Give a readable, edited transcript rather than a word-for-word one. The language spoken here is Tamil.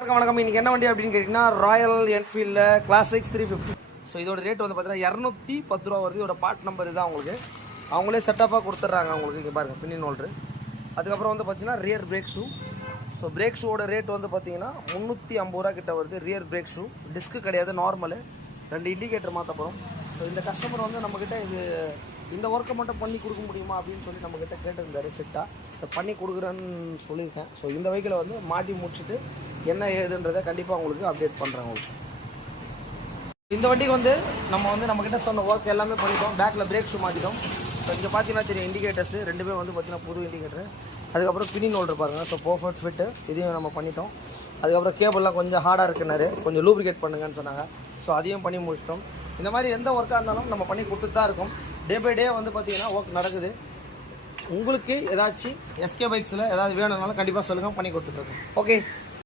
வணக்கம். இன்னைக்கு என்ன வண்டி அப்படின்னு கேட்டிங்கன்னா ராயல் என்ஃபீல்டில் கிளாசிக்ஸ் 350. ஸோ இதோட ரேட் வந்து பார்த்தீங்கன்னா 210 ரூபா வருது. இதோட பார்ட் நம்பர் இதுதான் உங்களுக்கு. அவங்களே செட்டப்பாக கொடுத்துட்றாங்க உங்களுக்கு. இங்கே பாருங்கள் பின்னின் ஹோல்டரு. அதுக்கப்புறம் வந்து பார்த்தீங்கன்னா rear brake shoe. So brake ஷூவோட ரேட் வந்து பார்த்தீங்கன்னா 350 ரூபா கிட்ட வருது. ரியர் பிரேக் ஷூ டிஸ்க்கு கிடையாது, நார்மலு. 2 இண்டிகேட்டர் மாற்ற போகிறோம். ஸோ இந்த கஸ்டமர் வந்து நம்மக்கிட்ட இந்த ஒர்க்கை மட்டும் பண்ணி கொடுக்க முடியுமா அப்படின்னு சொல்லி நம்மக்கிட்ட கேட்டிருந்தாரு செட்டாக. ஸோ பண்ணி கொடுக்குறேன்னு சொல்லியிருக்கேன். ஸோ இந்த வெஹிக்கிளை வந்து மாட்டி முடிச்சுட்டு என்ன ஏதுன்றதை கண்டிப்பாக உங்களுக்கு அப்டேட் பண்ணுறேன் உங்களுக்கு. இந்த வண்டிக்கு வந்து நம்மக்கிட்ட சொன்ன ஒர்க் எல்லாமே பண்ணிட்டோம். பேக்கில் பிரேக் ஷூ மாற்றிட்டோம். ஸோ இங்கே பார்த்தீங்கன்னா தெரியும் இண்டிகேட்டர்ஸ் ரெண்டுமே வந்து பார்த்தீங்கன்னா புது இண்டிகேட்டர். அதுக்கப்புறம் பின்னின் ஹோல்டர் பாருங்கள். ஸோ பர்ஃபெக்ட் ஃபிட்டு இதையும் நம்ம பண்ணிட்டோம். அதுக்கப்புறம் கேபிள்லாம் கொஞ்சம் ஹார்டாக இருக்குனாரு, கொஞ்சம் லூப்ரிகேட் பண்ணுங்கன்னு சொன்னாங்க. ஸோ அதையும் பண்ணி முடிச்சிட்டோம். இந்த மாதிரி எந்த ஒர்க்காக இருந்தாலும் நம்ம பண்ணி கொடுத்துட்டு தான் இருக்கோம். டே பை டே வந்து பார்த்தீங்கன்னா ஒர்க் நடக்குது. உங்களுக்கு ஏதாச்சும் எஸ்கே பைக்ஸில் ஏதாவது வேணும்னாலும் கண்டிப்பாக சொல்லுங்கள், பண்ணி கொடுத்துட்ருக்கோம். ஓகே.